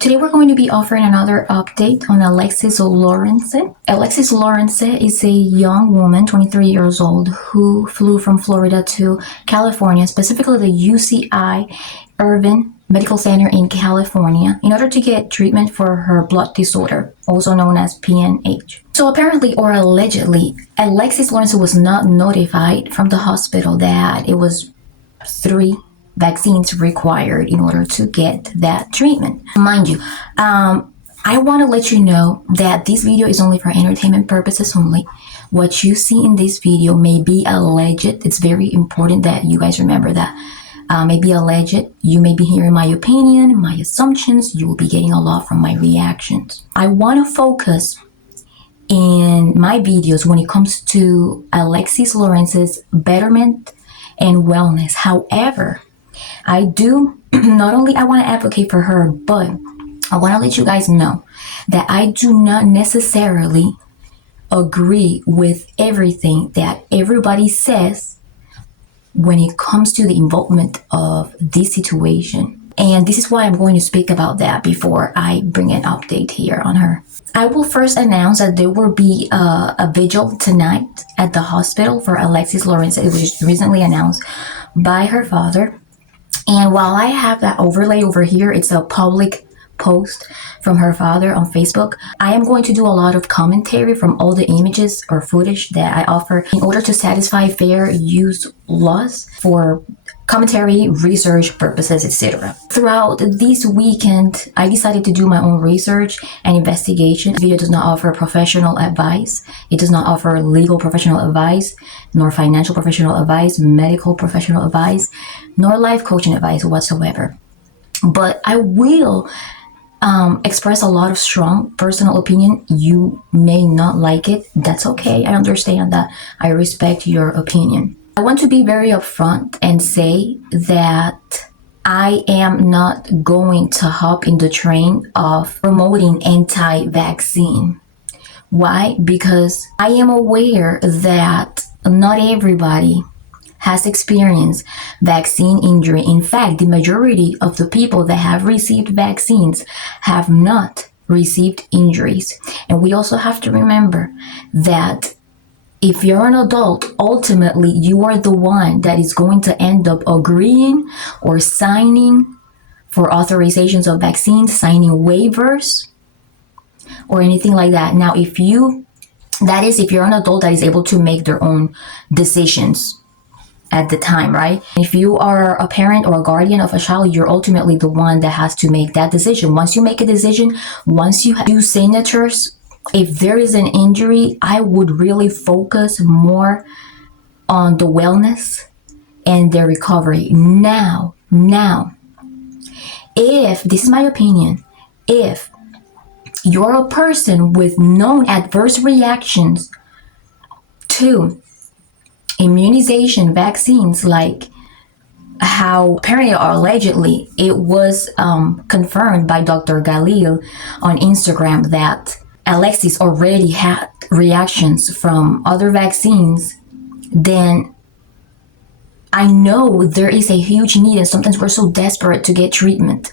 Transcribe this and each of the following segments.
Today we're going to be offering another update on ALEXIS Lorenze. ALEXIS Lorenze is a young woman, 23 years old, who flew from Florida to California, specifically the UCI Irvine Medical Center in California, in order to get treatment for her blood disorder, also known as PNH. So apparently, or allegedly, ALEXIS Lorenze was not notified from the hospital that it was 3 vaccines required in order to get that treatment. Mind you, I want to let you know that this video is only for entertainment purposes only. What you see in this video may be alleged. It's very important that you guys remember that. May be alleged. You may be hearing my opinion, my assumptions. You will be getting a lot from my reactions. I want to focus in my videos when it comes to ALEXIS Lorenze's betterment and wellness. However, I do, not only I want to advocate for her, but I want to let you guys know that I do not necessarily agree with everything that everybody says when it comes to the involvement of this situation. And this is why I'm going to speak about that before I bring an update here on her. I will first announce that there will be a vigil tonight at the hospital for ALEXIS Lorenze. It was recently announced by her father. And while I have that overlay over here, it's a public post from her father on Facebook. I am going to do a lot of commentary from all the images or footage that I offer in order to satisfy fair use laws for commentary, research purposes, etc. Throughout this weekend, I decided to do my own research and investigation. This video does not offer professional advice. It does not offer legal professional advice, nor financial professional advice, medical professional advice, nor life coaching advice whatsoever. But I will express a lot of strong personal opinion. You may not like it. That's okay. I understand that. I respect your opinion. I want to be very upfront and say that I am not going to hop in the train of promoting anti-vaccine. Why? Because I am aware that not everybody has experienced vaccine injury. In fact, the majority of the people that have received vaccines have not received injuries. And we also have to remember that if you're an adult, ultimately you are the one that is going to end up agreeing or signing for authorizations of vaccines, signing waivers, or anything like that. Now, if you're an adult that is able to make their own decisions at the time, right? If you are a parent or a guardian of a child, you're ultimately the one that has to make that decision. Once you make a decision, once you do signatures, if there is an injury, I would really focus more on the wellness and the recovery. Now, if, this is my opinion, if you're a person with known adverse reactions to immunization vaccines, like how apparently or allegedly it was confirmed by Dr. Ghalili on Instagram that ALEXIS already had reactions from other vaccines, then I know there is a huge need, and sometimes we're so desperate to get treatment.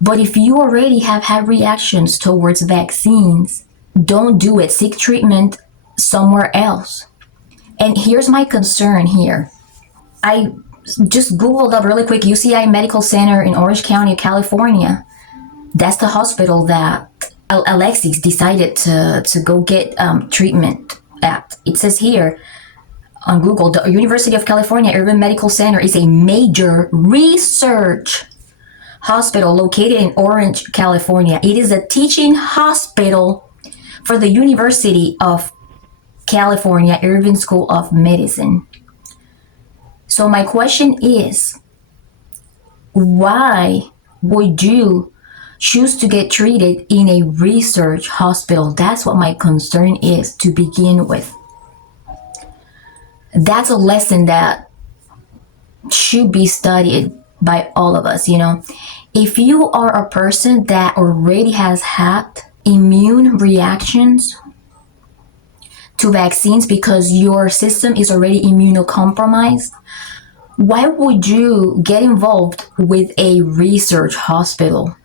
But if you already have had reactions towards vaccines, don't do it. Seek treatment somewhere else. And here's my concern here. I just Googled up really quick UCI Medical Center in Orange County, California. That's the hospital that ALEXIS decided to go get treatment at. It says here on Google, the University of California Irvine Medical Center is a major research hospital located in Orange, California. It is a teaching hospital for the University of California Irvine School of Medicine. So my question is, why would you choose to get treated in a research hospital? That's what my concern is to begin with. That's a lesson that should be studied by all of us, you know. If you are a person that already has had immune reactions to vaccines because your system is already immunocompromised, why would you get involved with a research hospital?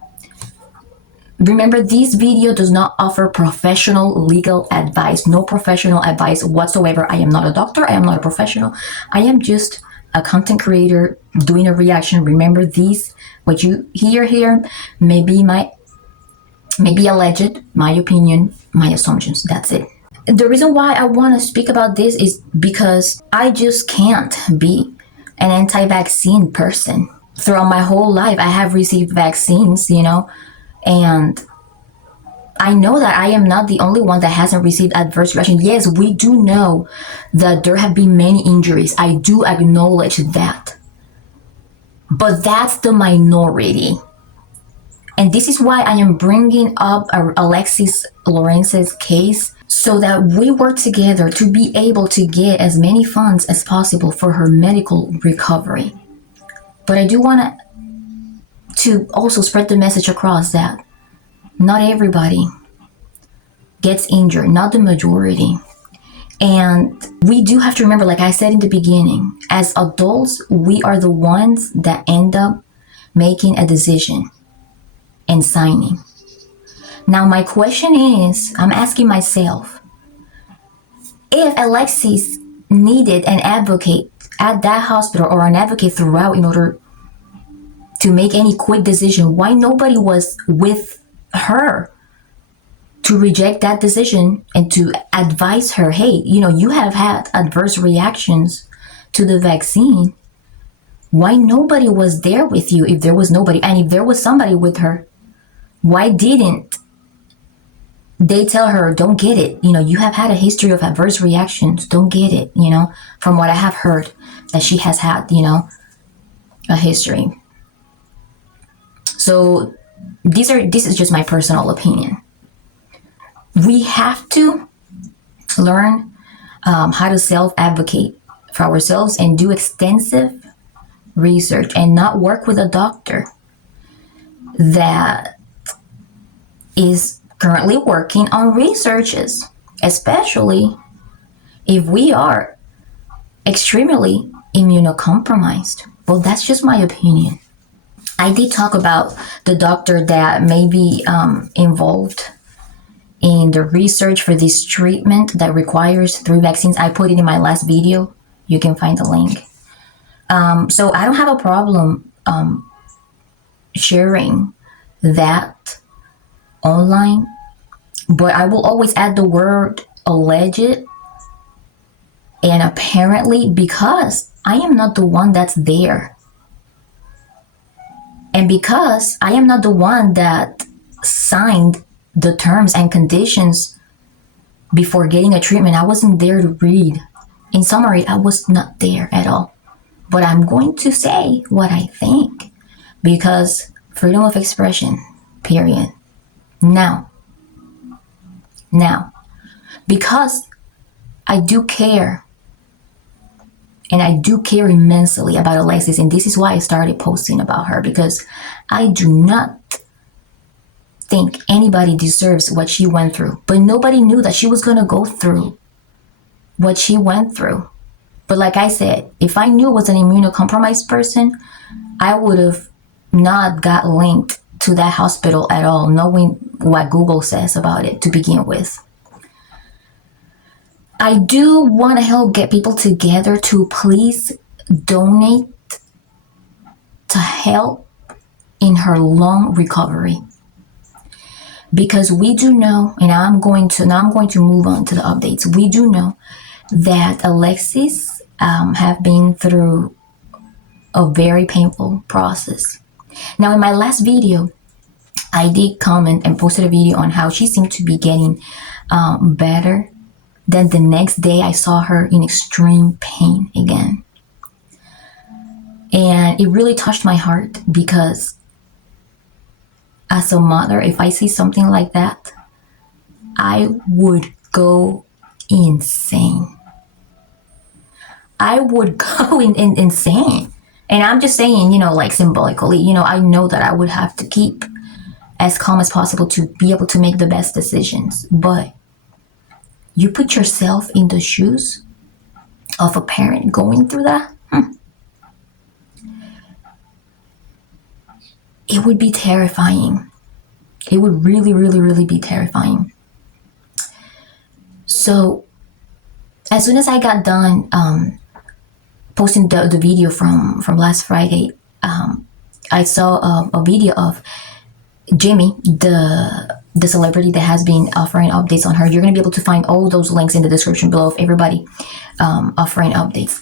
Remember, this video does not offer professional legal advice. No professional advice whatsoever. I am not a doctor. I am not a professional. I am just a content creator doing a reaction. Remember, these, what you hear here, maybe alleged, my opinion, my assumptions. That's it. The reason why I want to speak about this is because I just can't be an anti-vaccine person. Throughout my whole life, I have received vaccines, and I know that I am not the only one that hasn't received adverse reaction. Yes, we do know that there have been many injuries. I do acknowledge that. But that's the minority. And this is why I am bringing up Alexis Lorenze's case, so that we work together to be able to get as many funds as possible for her medical recovery. But I do want to also spread the message across that not everybody gets injured, not the majority. And we do have to remember, like I said in the beginning, as adults, we are the ones that end up making a decision and signing. Now, my question is, I'm asking myself, if Alexis needed an advocate at that hospital or an advocate throughout in order to make any quick decision, why nobody was with her to reject that decision and to advise her, hey, you have had adverse reactions to the vaccine. Why nobody was there with you if there was nobody? And if there was somebody with her, why didn't they tell her, don't get it? You have had a history of adverse reactions. Don't get it, from what I have heard that she has had, a history. So this is just my personal opinion. We have to learn how to self-advocate for ourselves and do extensive research and not work with a doctor that is currently working on researches, especially if we are extremely immunocompromised. Well, that's just my opinion. I did talk about the doctor that may be involved in the research for this treatment that requires 3 vaccines. I put it in my last video. You can find the link. So I don't have a problem sharing that online, but I will always add the word alleged and apparently, because I am not the one that's there. And because I am not the one that signed the terms and conditions before getting a treatment, I wasn't there to read. In summary, I was not there at all. But I'm going to say what I think because freedom of expression, period. Now, because I do care, and I do care immensely about Alexis, and this is why I started posting about her, because I do not think anybody deserves what she went through. But nobody knew that she was going to go through what she went through. But like I said, if I knew it was an immunocompromised person, I would have not got linked to that hospital at all, knowing what Google says about it to begin with. I do want to help get people together to please donate to help in her long recovery. Because we do know, and I'm going to move on to the updates. We do know that Alexis have been through a very painful process. Now, in my last video, I did comment and posted a video on how she seemed to be getting better. Then the next day, I saw her in extreme pain again. And it really touched my heart because as a mother, if I see something like that, I would go insane. I would go insane. And I'm just saying, like symbolically, I know that I would have to keep as calm as possible to be able to make the best decisions. But you put yourself in the shoes of a parent going through that. It would be terrifying. It would really, really, really be terrifying. So as soon as I got done posting the video from last Friday, I saw a video of Jimmy, the celebrity that has been offering updates on her. You're going to be able to find all those links in the description below of everybody offering updates.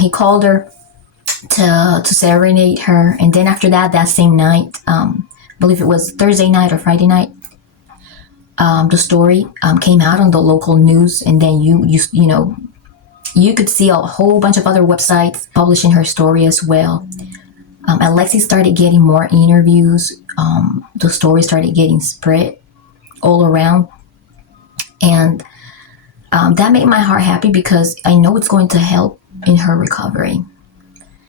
He called her to serenade her, and then after that same night, I believe it was Thursday night or Friday night, the story came out on the local news, and then you could see a whole bunch of other websites publishing her story as well. Alexis started getting more interviews. The story started getting spread all around, and that made my heart happy because I know it's going to help in her recovery.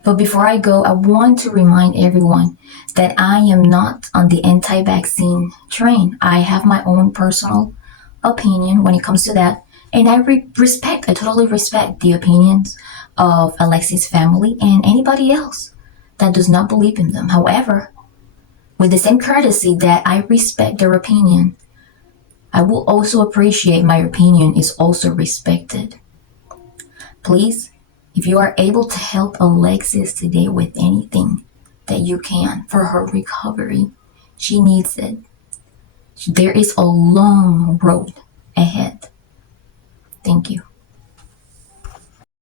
But before I go, I want to remind everyone that I am not on the anti-vaccine train. I have my own personal opinion when it comes to that, and I totally respect the opinions of Alexis' family and anybody else that does not believe in them. However, with the same courtesy that I respect their opinion, I will also appreciate my opinion is also respected. Please, if you are able to help Alexis today with anything that you can for her recovery, she needs it. There is a long road ahead.